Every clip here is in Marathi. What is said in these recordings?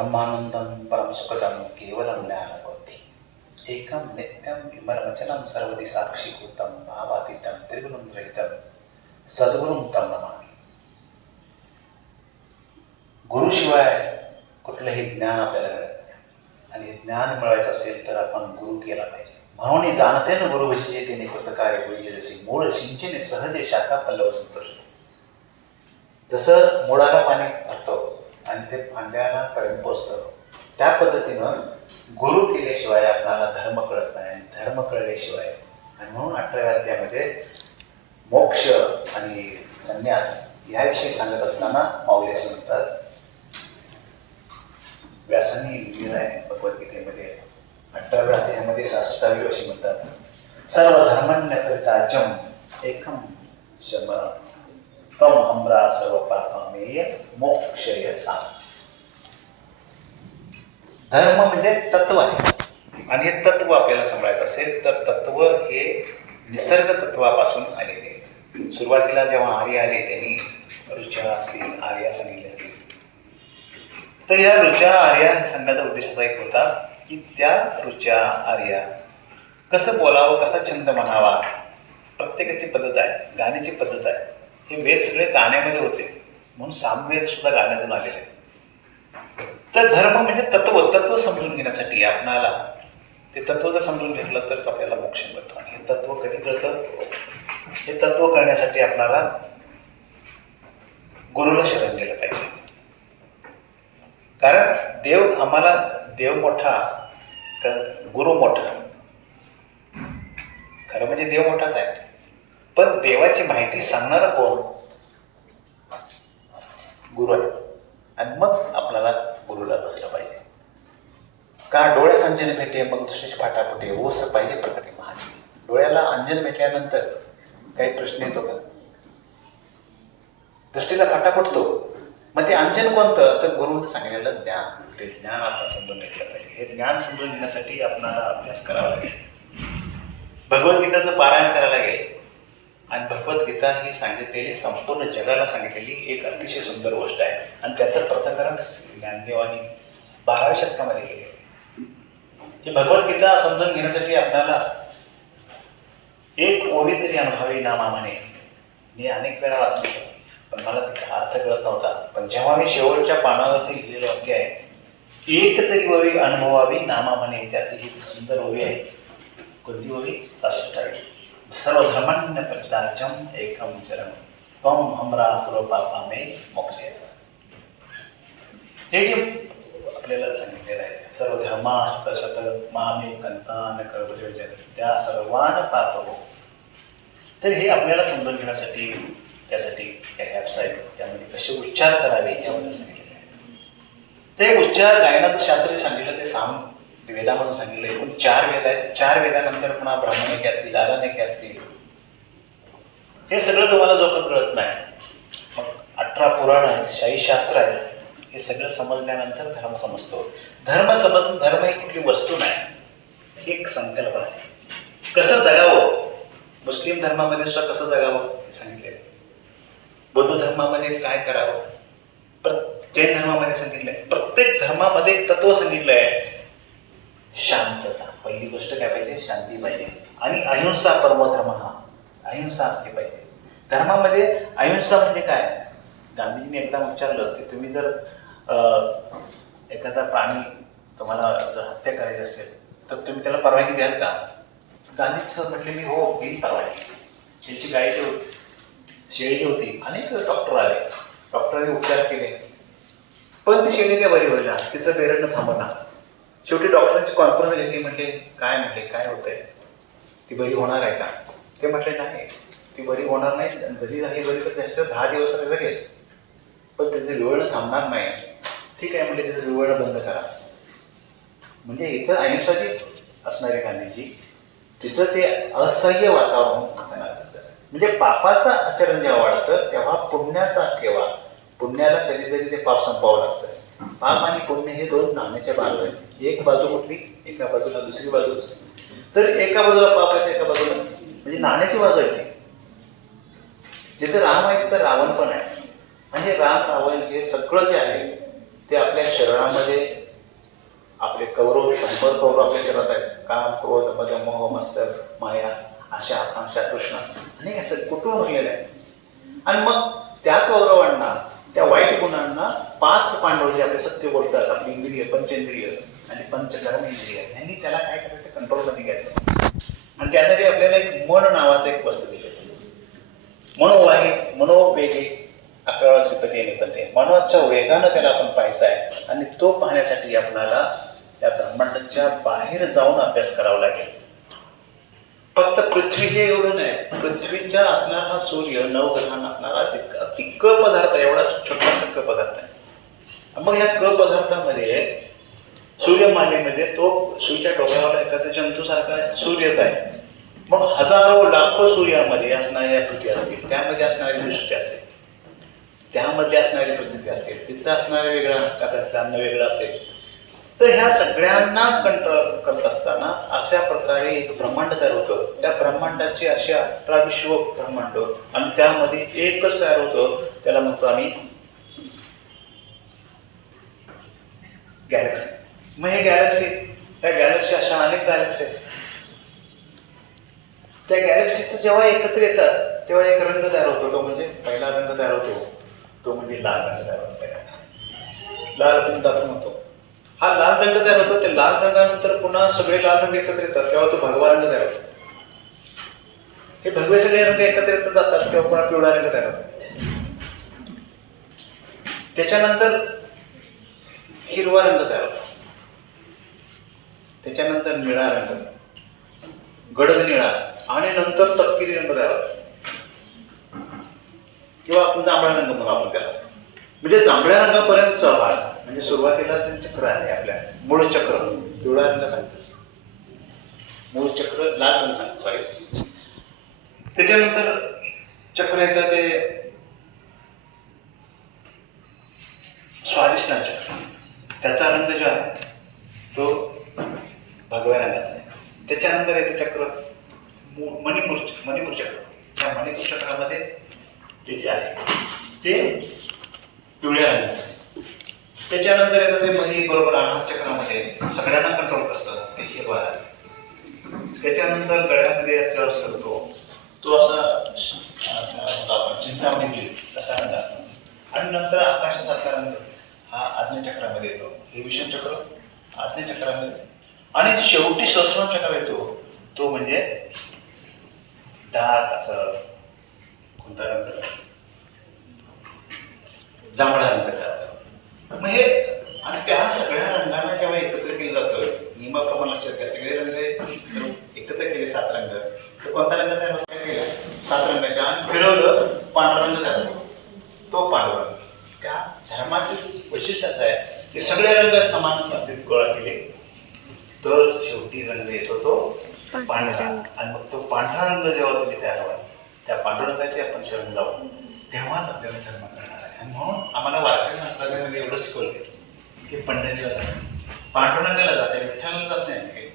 ब्रह्मानंदं परमसुखदं केवलं ज्ञानबोधि एकं नित्यं विमलमचलं सर्वदि साक्षीभूतं भावातीतं त्रिगुणं रहितं सद्गुरुं तं नमामि। गुरुशिवाय कुठलंही ज्ञान आपल्याला मिळत नाही। आणि ज्ञान मिळवायचं असेल तर आपण गुरु केला पाहिजे। म्हणून जाणते ना गुरु म्हणजे भजिजे तेने कृतकार्य होईल जसे मूळ सिंचने सहजे शाखा पल्लव संतोष जसं मुळाला पाणी ते फांद्याला पर्यंत पोचतं. त्या पद्धतीनं गुरु केल्याशिवाय आपणाला धर्म कळत नाही आणि धर्म कळल्याशिवाय. आणि म्हणून अठराव्या अध्यायामध्ये मोक्ष आणि संन्यास याविषयी सांगत असताना माऊली असे म्हणतात व्यासांनी लिहिलेलं आहे भगवद्गीतेमध्ये. अठराव्या अध्यायामध्ये साष्टावी अशी म्हणतात सर्व धर्मण्य जम एकम शमन तम हमरा सर्व पापमेय मोक्षय सा धर्म म्हणजे तत्व आहे आणि हे तत्व आपल्याला सांभाळायचं असेल तर तत्व हे निसर्ग तत्वापासून आलेले. सुरुवातीला जेव्हा आर्य आले त्यांनी रुचा असतील आर्या सांगितले असतील. तर या ऋचा आर्या सांगण्याचा उद्देश असा एक होता की त्या रुचा आर्या कसं बोलावं कसा छंद म्हणावा प्रत्येकाची पद्धत आहे गाण्याची पद्धत आहे. हे वेद सगळे गाण्यामध्ये होते. म्हणून सामवेद सुद्धा गाण्यातून आलेले आहेत. तर धर्म म्हणजे तत्व तत्व समजून घेण्यासाठी आपणाला ते तत्व जर समजून घेतलं तरच आपल्याला मोक्ष मिळतो. आणि हे तत्व कधी कळतं? हे तत्व करण्यासाठी आपणाला गुरुला शरण केलं पाहिजे. कारण देव आम्हाला देव मोठा गुरु मोठा. खरं म्हणजे देव मोठाच आहे. पण देवाची माहिती सांगणारा कोण? गुरु आहे. आणि मग आपल्याला गुरुला बसलं पाहिजे. का डोळ्यास अंजन भेटे मग दुसरीच फाटा फुटे हो ओस पाहिजे प्रकटे महान डोळ्याला अंजन भेटल्यानंतर काही प्रश्न येतो का? दृष्टीला फाटा फुटतो. मग ते अंजन कोणतं? तर गुरुनं सांगितलेलं ज्ञान. ते ज्ञान आपण समजून घेतलं पाहिजे. हे ज्ञान समजून घेण्यासाठी आपणाला अभ्यास करावा लागेल. भगवद्गीताचं पारायण करायला लागेल. आणि भगवद्गीता ही सांगितलेली संपूर्ण जगाला सांगितलेली एक अतिशय सुंदर गोष्ट आहे. आणि त्याचं प्रथकरण ज्ञानदेवानी बाराव्या शतकामध्ये केले. ही भगवद्गीता समजून घेण्यासाठी आपल्याला एक ओवी तरी अनुभवी नामामाने मी अनेक वेळा वाचली पण मला तिचा अर्थ कळत नव्हता. पण जेव्हा मी शेवटच्या पानावरती लिहिलेलं वाक्य आहे एक तरी ओळी अनुभवावी नामामाने त्यातली ही सुंदर ओळी आहे. कोणती ओवी ठरली सर्व परिताचम एकम चरण तम हमरा सर्व पापामे मोक्षयाचा हे जे आपल्याला सांगितलेलं आहे सर्व धर्माशत शत मामे कंतान कर्मजन त्या सर्वान पाप हो। तर हे आपल्याला समजून घेण्यासाठी त्यासाठी त्या ॲप्स आहेत त्यामध्ये कसे उच्चार करावे यामध्ये सांगितलेले आहे। ते उच्चार गायनाचं शास्त्र सांगितलं ते साम वेदामधून सांगितलं एकूण चार वेद आहेत. चार वेदानंतर पुन्हा ब्राह्मणिके असतील आरण्यके असतील. हे सगळं तुम्हाला जोपर्यंत कळत नाही. मग अठरा पुराण आहेत शाही शास्त्र आहेत हे सगळं समजल्यानंतर धर्म समजतो. धर्म समज धर्म ही कुठली वस्तू नाही. ही एक संकल्पना आहे. कसं जगावं? मुस्लिम धर्मामध्ये सुद्धा कसं जगावं? हे सांगितलेलं बौद्ध धर्मामध्ये काय करावं? प्र जैन धर्मामध्ये सांगितलंय. प्रत्येक धर्मामध्ये एक तत्व सांगितलं आहे शांतता. पहिली गोष्ट काय पाहिजे? शांती पाहिजे. आणि अहिंसा परमधर्म हा. अहिंसा असली पाहिजे. धर्मामध्ये अहिंसा म्हणजे काय? गांधीजीने एकदा विचारलं की तुम्ही जर एखादा प्राणी तुम्हाला जर हत्या करायची असेल तर तुम्ही त्याला परवानगी द्याल का? गांधीजी सर म्हटले मी हो घेईल परवानगी. त्यांची गाय जी होती. शेळी होती. अनेक डॉक्टर आले. डॉक्टरांनी उपचार केले. पण ती शेळी काय बरी होईल तिचं बेरडणं थांबवणार. शेवटी डॉक्टरांची कॉन्फरन्स घेतली म्हटले काय म्हटले? काय होतंय? ती बरी होणार आहे का? ते म्हटले नाही. ती बरी होणार नाही. जरी झाली बरी तर जास्त दहा दिवस लागेल पण त्याचं विवळणं थांबणार नाही. ठीक आहे म्हणजे त्याचं विवळणं बंद करा. म्हणजे इथं अहिंसाची असणारे गांधीजी तिचं ते असह्य वातावरण त्यांना म्हणजे पापाचं आचरण जेव्हा वाढतं तेव्हा पुण्याचा केव्हा पुण्याला कधीतरी ते पाप संपवावं लागतं. पाप आणि पुण्य हे दोन नाण्याच्या बाजू आहेत. एक बाजू कुठली एका बाजूला दुसरी बाजू. तर एका बाजूला पाप आहे एका बाजूला म्हणजे नाण्याची बाजू आहे ती. जिथे राम आहे तिथं रावण पण आहे. म्हणजे राम रावण हे सगळं जे आहे ते आपल्या शरीरामध्ये आपले कौरव शंभर कौरव आपल्या शरीरात आहेत. काम क्रोध मद मोह मत्सर माया आशा आकांक्षा तृष्णा आणि असं कुटुंब भरलेलं आहे आणि मग त्या कौरवांना त्या वाईट गुणांना पाच पांडव जे आपले सत्य बोलतात आपली इंद्रिय पंचेंद्रिय आणि पंचकर्म इंद्रिय. यांनी त्याला काय करायचं? कंट्रोलमध्ये घ्यायचं. आणि त्यासाठी आपल्याला एक मन नावाचं एक वस्तू दिले मनोवाही मनोवेगे अकरावा श्रीपती यांनी पण मनोच्या वेगानं त्याला आपण पाहायचा आहे. आणि तो पाहण्यासाठी आपणाला या ब्रह्मांडाच्या बाहेर जाऊन अभ्यास करावा लागेल. फक्त पृथ्वी हे एवढं नाही. पृथ्वीच्या असणारा हा सूर्य नवग्रहान असणारा ते अति क पदार्थ एवढा छोटासा क पदार्थ आहे. मग या क पदार्थामध्ये सूर्यमालेमध्ये तो सूर्याच्या डोक्यावर एखाद्या जंतूसारखा सूर्यच आहे. मग हजारो लाखो सूर्यामध्ये असणाऱ्या या पृथ्वी असतील. त्यामध्ये असणारी दृष्टी असेल. त्यामध्ये असणारी प्रसिद्धी असेल. तिथं असणारे वेगळा त्यातलं अन्न वेगळं असेल. तर ह्या सगळ्यांना कंट्रोल करत असताना अशा प्रकारे एक ब्रह्मांड तयार होतं. त्या ब्रह्मांडाचे असे अठरा विश्व ब्रह्मांड आणि त्यामध्ये एकच तयार होतं. त्याला म्हणतो आम्ही गॅलेक्सी. मग हे गॅलेक्सी या गॅलेक्सी अशा अनेक गॅलेक्सी आहेत. त्या गॅलेक्सीचं जेव्हा एकत्र येतात तेव्हा एक रंग तयार होतो. तो म्हणजे पहिला रंग तयार होतो. तो म्हणजे लाल रंग तयार होतो. लाल रंग दाखवून होतो. हा लाल रंग तयार होतो. ते लाल रंगानंतर पुन्हा सगळे लाल रंग एकत्र येतात. तेव्हा तो भगवा रंग तयार होतो. हे भगवे सगळे रंग एकत्र येत जातात तेव्हा पुन्हा पिवळा रंग तयार होतो. त्याच्यानंतर हिरवा रंग तयार होतो. त्याच्यानंतर निळा रंग. गडद निळा. आणि नंतर तपकिरी रंग द्यावा किंवा आपण जांभळा रंग म्हणू आपण त्याला. म्हणजे जांभळ्या रंगापर्यंतचा भाग म्हणजे सुरुवातीला ते चक्र आहे आपल्या. मूळ चक्र. पिवळा रंग सांगतो. मूळ चक्र लाल रंग सांगतो. सॉरी त्याच्यानंतर चक्र येतं ते स्वादिष्ट चक्र. त्याचा रंग जो आहे तो भगव्या आहे त्याच्यानंतर येते चक्र. मणिपूर मणिपूर चक्र. त्या मणिपूर चक्रामध्ये ते जे आहे ते पिवळ्या रंगाचं त्याच्यानंतर येतं ते मणी बरोबर आहार चक्रामध्ये सगळ्यांना कंट्रोल असतं ते हिरवा त्याच्यानंतर गळ्यामध्ये असं करतो. तो असा अं, आपण चिंतामणी तसा रंग असतो. आणि नंतर आकाशासारखा रंग हा आज्ञाचक्रामध्ये येतो. हे विषम चक्र. आज्ञाचक्रामध्ये आणि शेवटी सहस्र चक्र येतो. तो म्हणजे दहा असं कोणता रंग? जांभळा रंग मग हे आणि त्या सगळ्या रंगांना जेव्हा एकत्र केलं जातं नियमाप्रमाणे लक्षात घ्या सगळे रंग एकत्र केले सात रंग. तर कोणता रंग तयार होतो? केलं? सात रंगाच्या आणि फिरवलं पांढरा रंग तयार होतो. तो पांढरा त्या धर्माचं वैशिष्ट्य असं आहे की सगळे रंग समान पद्धतीत गोळा केले. तर शेवटी रंग येतो तो पांढरा आणि मग तो पांढरा रंग जेव्हा तुम्ही तयार व्हाल त्या पांढऱ्या रंगाचे आपण शरण जाऊ. तेव्हाच आपल्याला धर्म करणार आहे. आणि म्हणून आम्हाला वारकरी संप्रदायामध्ये एवढं शिकवलं की पंढरीला जाते पांडुरंगाला जाते विठ्ठलाला जात नाही.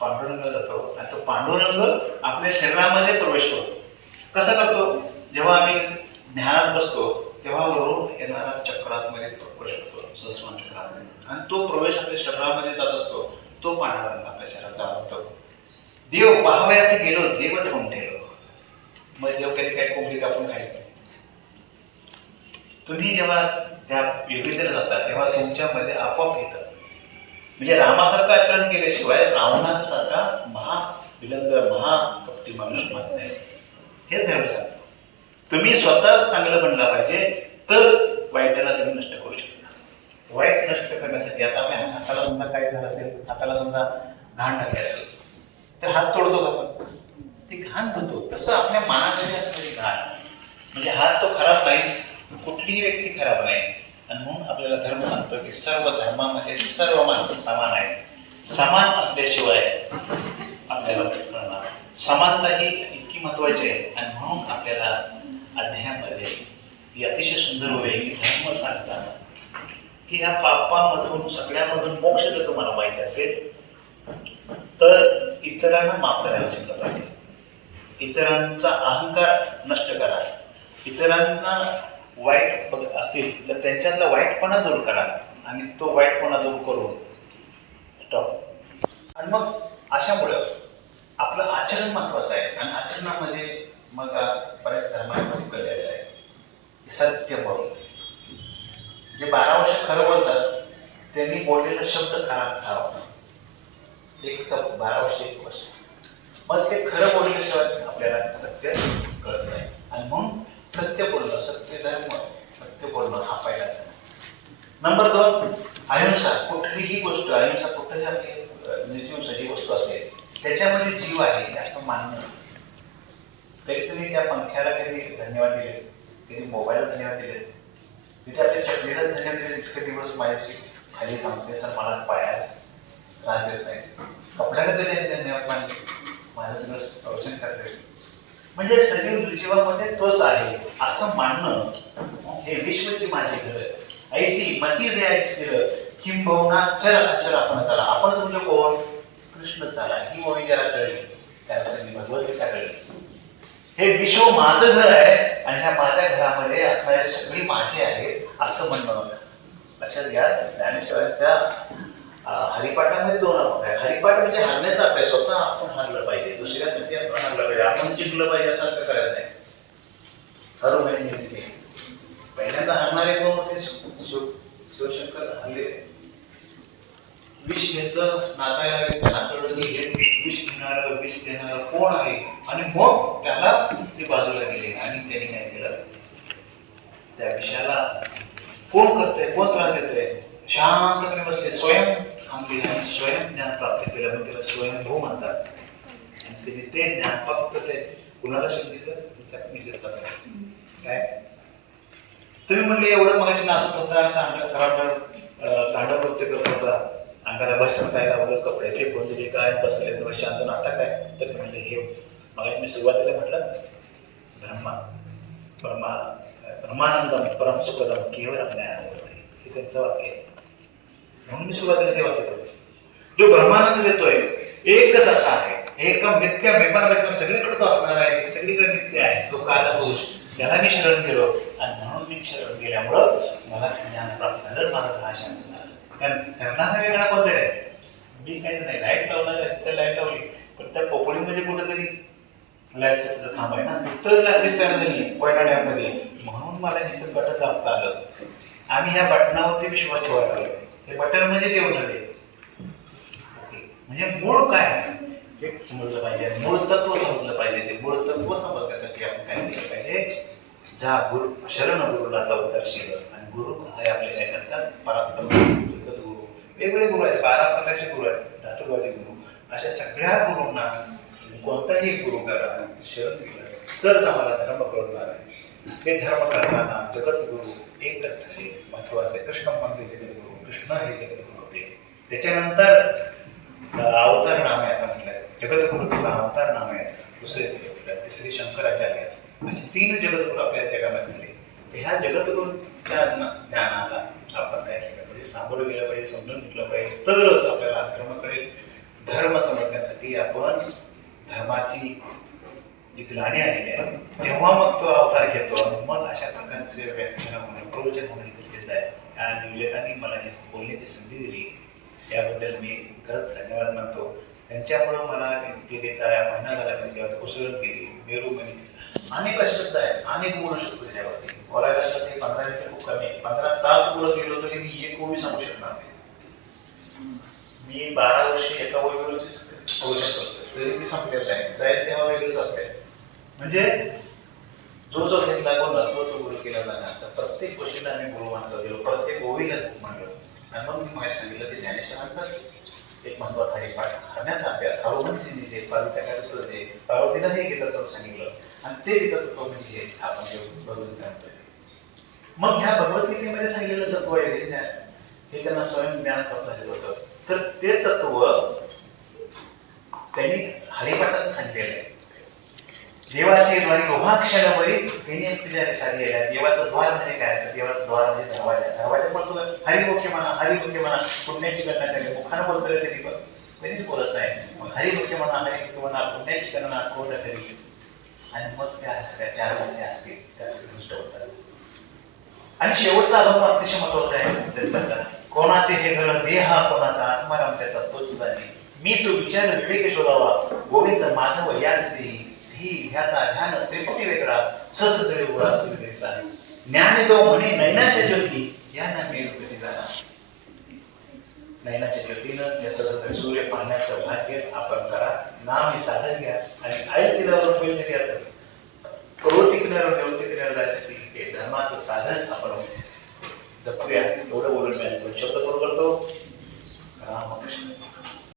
पांडुरंगाला जातो. आणि तो पांडुरंग आपल्या शरीरामध्ये प्रवेश करतो. कसं करतो? जेव्हा आम्ही ज्ञानात बसतो तेव्हा वरून येणारा चक्रामध्ये प्रवेश करतो. सस्मान चक्रामध्ये. आणि तो प्रवेश आपल्या शरीरामध्ये जात असतो. तो पांढरा रंग आपल्या शरीरात जाणवतो देव पाहावयाचे गेलो देवच होऊन ठेवलो. मग देव कधी काय कोंबडी कापून काही तुम्ही जेव्हा त्या योग्यतेला जाता तेव्हा तुमच्यामध्ये आपोआप येतं. म्हणजे रामासारखं आचरण केल्याशिवाय रावणासारखा महा विलंब महा कपटी माणूस मात नाही. हेच धर्म सांगतो. तुम्ही स्वतः चांगलं बनला पाहिजे तर वाईटाला तुम्ही नष्ट करू शकता वाईट नष्ट करण्यासाठी आता आपल्या हाताला समजा काय झालं असेल हाताला समजा घाण लागली असेल तर हात तोडतो आपण? ते घाण धुतो तसं आपल्या मनामध्ये असणारी घाण. म्हणजे हात तो खराब नाहीच कुठलीही व्यक्ती खराब नाही. आणि म्हणून आपल्याला धर्म सांगतो की सर्व धर्मामध्ये सर्व माणसं समान आहेत. समान असल्याशिवाय आपल्याला कळणार. समानता ही इतकी महत्वाची आहे. आणि म्हणून आपल्याला अध्यायामध्ये ही अतिशय सुंदर होईल धर्म सांग की ह्या पापामधून सगळ्यामधून मोक्ष जर तुम्हाला माहिती असेल तर इतरांना माफ करायला शिकलं पाहिजे इतरांचा अहंकार नष्ट करा. इतरांना वाईट बघ असेल तर त्यांच्यातला वाईटपणा दूर करा आणि तो वाईटपणा दूर करून स्टॉप आणि मग अशामुळं आपलं आचरण महत्वाचं आहे. आणि आचरणामध्ये मग बऱ्याच धर्मांना शिकवलेलं आहे. सत्य बरोबर जे बारा वर्ष खरं बोलतात त्यांनी बोललेला शब्द खरा खरा होता. एक तर बारा वर्ष एक वर्ष. मग ते खरं बोलल्याशिवाय आपल्याला सत्य कळत नाही. आणि म्हणून सत्य बोलणं सत्य धर्म सत्य बोलणं हा पहिला नंबर दोन अहिंसा. कुठलीही गोष्ट अहिंसा कुठंही आपली निर्जीव सजीव वस्तू असेल त्याच्यामध्ये जीव आहे असं मानणं कधीतरी त्या पंख्याला कधी धन्यवाद दिले कधी मोबाईलला धन्यवाद दिले. तिथे आपल्या चटणीला इतके दिवस माझ्याशी खाली थांबते सर मला पायास त्रास देत नाही कपड्याला कधी धन्यवाद मानले माझं सगळं संरक्षण करते म्हणजे सजीव जीवामध्ये तोच आहे असं मानणं हे विश्वची माझी घर ऐसी मती जे ऐकलं किंबहुना चर अचर आपण चला. आपण तुमचे कोण? कृष्ण चाला. ही ओळी ज्याला कळली त्याला सगळी भगवद्गीता कळली. हे विश्व माझं घर आहे आणि ह्या माझ्या घरामध्ये असणारे सगळी माझे आहे असं म्हणणं लक्षात घ्या ज्ञानेश्वरांच्या हरिपाठामध्ये दोन अभ्यास आहे हरिपाठ म्हणजे हरण्याचा अभ्यास स्वतः आपण हारलं पाहिजे. दुसऱ्यासाठी आपण हारलं पाहिजे. आपण जिंकलं पाहिजे असं अर्थ करायचं नाही. हरू म्हणजे. पहिल्यांदा हारणारे कोण होते? शिवशंकर हरले. विष घेतलं नाचायला लागले नाचवलं की हे विष घेणार विष घेणार कोण आहे? आणि मग त्याला ते बाजूला गेले आणि त्यांनी काय केलं? त्या विषयाला कोण करतंय? कोण त्रास देतंय? शांतपणे बसले. स्वयं थांबले आणि स्वयं ज्ञान प्राप्त केलं. म्हणजे त्याला स्वयंभू हो म्हणतात. आणि त्यांनी ते ज्ञान फक्त ते कुणाला शिकलं त्यात निसर्ग काय? तुम्ही म्हणले एवढं मगाशी नाचत होता तांडव खराब तांडव नृत्य करत होता. अंगाला बसणं काय लावलं कपडे फेकून दिले काय बसले तुम्ही शांत आता काय? तर ते म्हणले हे मगाशी मी सुरुवातीला म्हटलं ब्रह्मा ब्रह्मा ब्रह्मानंदम परम सुखदम केवळ ज्ञान हे त्यांचं वाक्य आहे. म्हणून मी सुरुवातीला ते वाक्य करतो जो ब्रह्मानंद देतोय एकच असा आहे एकम नित्य बेपार सगळीकडे तो असणार आहे सगळीकडे नित्य आहे तो कालपुरुष त्याला मी शरण गेलो आणि म्हणून मी शरण गेल्यामुळं मला ज्ञान प्राप्त झालं माझं भाषण करणारा वेगळा कोणतरी आहे. मी काहीच नाही. लाइट लावणार आहे तर लाइट लावली. पण त्या पोकळीमध्ये कुठेतरी लाइट थांब आहे ना. तर लागलीच तयार झाली पहिल्या डॅममध्ये म्हणून मला इथं बटन दाबता आलं. आम्ही ह्या बटनावरती विश्वास ठेवायला लागलो हे बटन म्हणजे देव नव्हे म्हणजे मूळ काय? हे समजलं पाहिजे. मूळ तत्व समजलं पाहिजे. ते मूळ तत्व समजण्यासाठी आपण काय केलं पाहिजे? जा गुरु शरण गुरुला अवतार शिव आणि गुरु हे आपले काय करतात? पराक्रम वेगवेगळे गुरु आहेत. बारा प्रकारचे गुरु आहेत. धातुवादी गुरु. अशा सगळ्या गुरूंना कोणताही गुरु करा शरण दिलं तरच आम्हाला धर्म कळणार आहे. हे धर्म करताना जगद्गुरु एकच आहे. महत्त्वाचे कृष्ण म्हणजे जगद्गुरु कृष्ण हे जगद्गुरु होते. त्याच्यानंतर अवतार नाम याचा म्हटलंय जगद्गुरु तुला अवतार नाम याचा. दुसरे म्हटलं तिसरे शंकराचार्य. असे तीन जगद्गुरु आपल्या जगामध्ये ह्या जगद्गुरूच्या ज्ञानाला आपण काय केलं पाहिजे सामोरं गेलं पाहिजे समजून घेतलं पाहिजे तरच आपल्याला धर्म कळेल धर्म समजण्यासाठी आपण धर्माची जी ग्लानी आलेली आहे तेव्हा मग तो अवतार घेतो आणि मग अशा प्रकारचे व्याख्यान होणे प्रवचन होणे गरजेचं आहे या नियोजकांनी मला हे बोलण्याची संधी दिली याबद्दल मी खरंच धन्यवाद मानतो त्यांच्यामुळं मला गेले त्या महिना झाला त्यांच्यावर उसळण केली मेरू म्हणजे अनेक शब्द आहेत अनेक बोलू शकतो त्याच्यावरती. बोलायला लागलं ते पंधरा मिनिटं खूप कमी आहे. पंधरा तास बोलत गेलो तरी मी एक ओळी सांगू शकणार नाही. मी बारा वर्षी एका ओळीवरतीच प्रवचन शकतो तरी ती संपलेलं आहे जाईल तेव्हा वेगळंच असते म्हणजे जो जो घेतला गुण तो तो गुरु केला जाण्याचा प्रत्येक गोष्टीला आम्ही गुरु मानतो गेलो. प्रत्येक ओळीला म्हणलो. आणि मग मी मला सांगितलं की ज्ञानेश्वरांचाच एक महत्त्वाचा आहे पाठ हरण्याचा अभ्यास. हरुमंत्री जे पार्वत्या करतो जे पार्वतीला हे गीतत्व सांगितलं आणि ते गीतत्व म्हणजे आपण जे भगवद्गीता मग ह्या भगवद्गीतेमध्ये सांगितलेलं तत्व आहे हे ज्ञान. हे त्यांना स्वयं ज्ञान प्राप्त झालेलं होतं. तर ते तत्व त्यांनी हरिपाठात सांगितलेलं आहे. देवाचे द्वारी क्षणावरी त्यांनी तुझ्या साधी आहे देवाचं द्वार म्हणजे काय? तर देवाचं द्वार म्हणजे दरवाजा. दरवाजा बोलतो हरिमुखे म्हणा हरिमुखे म्हणा पुण्याची गणना करणे मुखानं बोलतो कधी पण. कधीच बोलत नाही. मग हरिमुखे म्हणा हरिमुखे म्हणा पुण्याची गणना कोण करी आणि मग त्या सगळ्या चार गोष्टी असतील. त्या सगळ्या गोष्ट होतात आणि शेवटचा अनुभव अतिशय महत्त्वाचा आहे. त्यांचा कोणाचे हे घर देह हा कोणाचा? आत्माराम त्याचा तोच जाणे मी तो विचार विवेक शोधावा. गोविंद माधव याच देही धी ध्याता ध्यान त्रिपुटी वेगळा सहस्र उघडा सुविधेचा ज्ञान तो म्हणे नैनाच्या ज्योती या मी रूपती झाला नैनाच्या ज्योतीनं या सहस्र सूर्य पाहण्याचं भाग्य आपण करा. नाम हे साधन घ्या आणि आई तिलावर होईल तरी आता. प्रवृत्ती किनाऱ्यावर निवृत्ती किनाऱ्यावर जायसाठी ते धर्माचं साधन आपण जपूया. एवढं बोलून मी दोन शब्द बरोबर करतो.